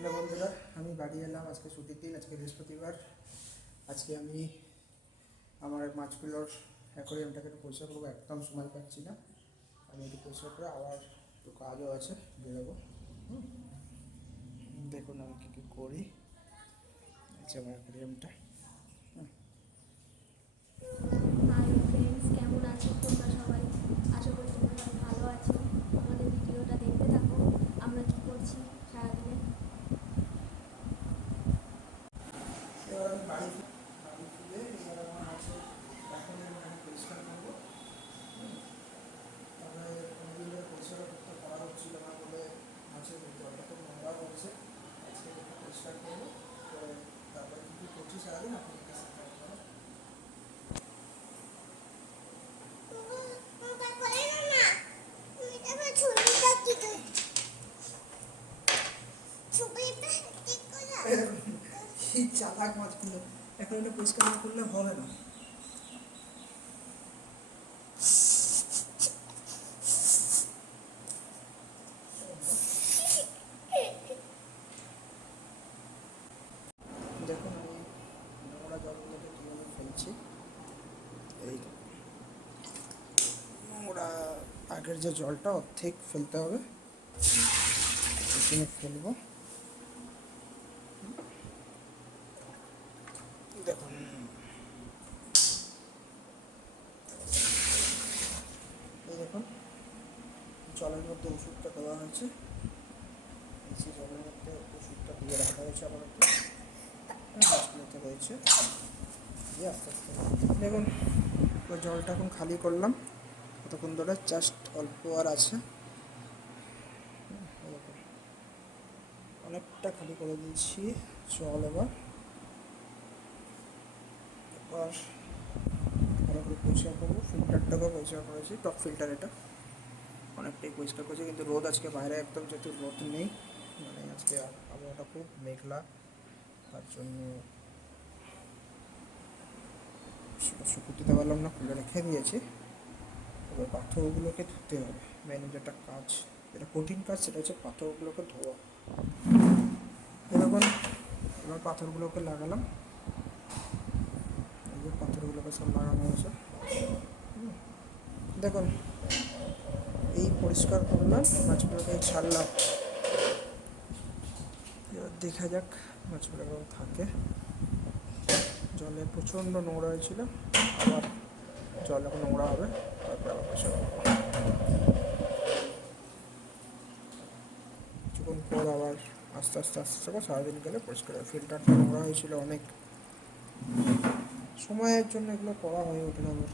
Hello বন্ধুরা, আমি বাড়ি এলাম। আজকে ছুটির দিন, আজকে বৃহস্পতিবার। আজকে আমি আমার মাছগুলোর অ্যাকোয়ারিয়ামটাকে একটু পরিষ্কার করবো, একদম সময় পাচ্ছি না। আমি একটু পরিষ্কার করে আবার একটু কাজও আছে, বেরোবো। দেখুন আমি কী কী করি। আচ্ছা, আমার অ্যাকোয়ারিয়ামটা হাই ফ্রেন্ডস, কেমন আছো তোমরা সবাই? আশা করি তোমরা সবাই ভালো আছো। আমাদের ভিডিওটা দেখতে থাকো, আমরা কি করছি সারাদিনে। এবার আমি বাড়ি ফিরে এবার আমার মাছের অ্যাকোয়ারিয়ামটাকে পরিষ্কার করবো। তারপরে কোনোদিনের পরিষ্কার করতে করা হচ্ছিল না বলে মাছের জলটা খুব নোংরা হচ্ছে। আজকে একটু পরিষ্কার করবো, করে তারপরে কী কী করছি সারাদিন আপনাদের সাথে শেয়ার করবো। এই চালাক মাছগুলো এখন এটা পরিষ্কার না করলে হবে না। দেখুন আমি নোংরা জলগুলোকে কীভাবে ফেলছি। এই নোংরা আগের যে জলটা অর্ধেক ফেলতে হবে, এখানে ফেলবো। দেখুন এই দেখুন জলের মধ্যে ওষুধটা দেওয়া হয়েছে। এই জলের মধ্যে ওষুধটা দিয়ে রাখা হয়েছে আবার একটু মাছগুলোতে রয়েছে। দিয়ে আস্তে আস্তে দেখুন ওই জলটা এখন খালি করলাম, কতক্ষণ ধরে জাস্ট অল্প আর আছে। অনেকটা খালি করে দিয়েছি জল। এবার এবার ভালো করে পরিষ্কার করবো। ফিল্টারটাকেও পরিষ্কার করেছি, টপ ফিল্টার এটা অনেকটাই পরিষ্কার করেছি। কিন্তু রোদ আজকে বাইরে একদম, যেহেতু রোদ নেই, মানে আজকে আবহাওয়াটা খুব মেঘলা, তার জন্য সেটা শুকুতে দিতে পারলাম না, খুলে রেখে দিয়েছি। এবার পাথরগুলোকে ধুতে হবে। মেন যেটা কাজ, যেটা কঠিন কাজ, সেটা হচ্ছে পাথরগুলোকে ধোয়া। এরকম এবার পাথরগুলোকে লাগালাম। এই যে পাথরগুলোকে সব লাগানো হয়েছে। দেখুন এই পরিষ্কার করলাম, মাছগুলোকে ছাড়লাম। এবার দেখা যাক মাছগুলো এরকম থাকে। জলে প্রচণ্ড নোংরা হয়েছিল, আবার জল এখন নোংরা হবে, তারপরে আবার পরিষ্কার করবো। কিছুক্ষণ পর আবার আস্তে আস্তে আস্তে আস্তে সারাদিন গেলে পরিষ্কার হবে। ফিল্টারটা নোংরা হয়েছিল অনেক, সময়ের জন্য এগুলো করা হয়ে ওঠে না আমার।